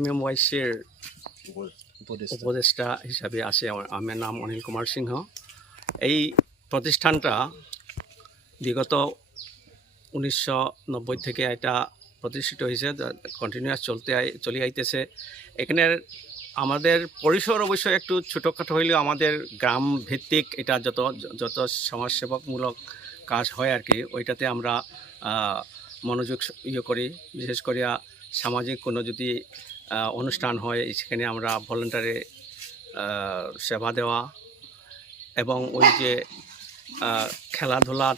MMYCর উপদেষ্টা হিসাবে আছে। আমার নাম অনিল কুমার সিংহ। এই প্রতিষ্ঠানটা বিগত 1990 থেকে এটা প্রতিষ্ঠিত হয়েছে, কন্টিনিউয়াস চলে আইতেছে। এখানের আমাদের পরিসর অবশ্যই একটু ছোটোখাটো হইলেও আমাদের গ্রাম ভিত্তিক এটা যত সমাজসেবকমূলক কাজ হয় আর কি, ওইটাতে আমরা মনোযোগ করি। বিশেষ করিয়া সামাজিক কোনো যদি অনুষ্ঠান হয় সেখানে আমরা ভলেন্টারি সেবা দেওয়া, এবং ওই যে খেলাধুলা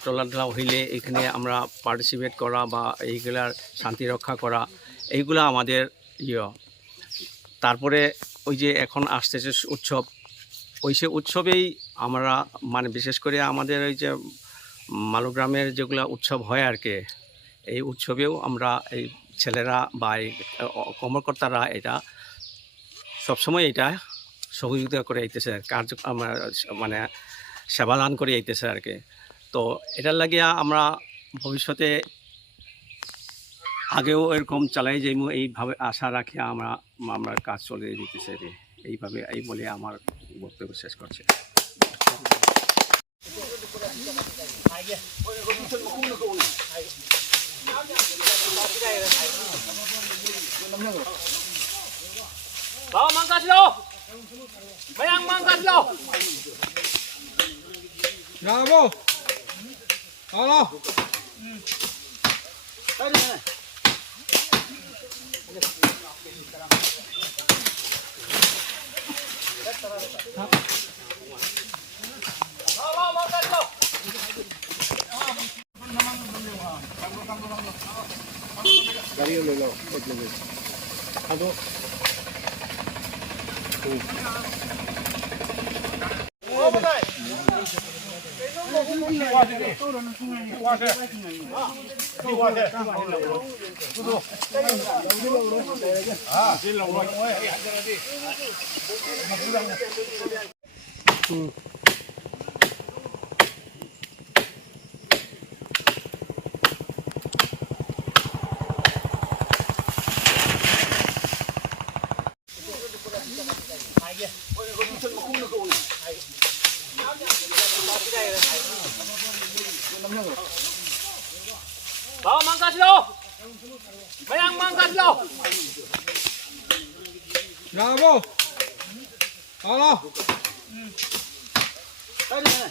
হইলে এখানে আমরা পার্টিসিপেট করা বা এইগুলার শান্তি রক্ষা করা, এইগুলা আমাদের তারপরে ওই যে এখন আসতেছে উৎসব, সে উৎসবেই আমরা মানে বিশেষ করে আমাদের ওই যে মালুগ্রামের যেগুলো উৎসব হয় আর কি, এই উৎসবেও আমরা এই ছেলেরা বা এই কর্মকর্তারা এটা সবসময় এটা সহযোগিতা করে আইতেছে, মানে সেবাদান করে আইতেছে আর কি। তো এটার লাগিয়া আমরা ভবিষ্যতে আগেও এরকম চালাই যাইব, এইভাবে আশা রাখি আমরা কাজ চলে যেতেছে এইভাবে, এই বলে আমার বক্তব্য শেষ করছে। Bawa mangkas lo, bayang mangkas lo. Bravo. Halo. Bawa mangkas lo. Gario lelo, ekle. Ado. Bawa mangkas lo, bayang mangkas lo. Bravo. Halo. Tadi mana?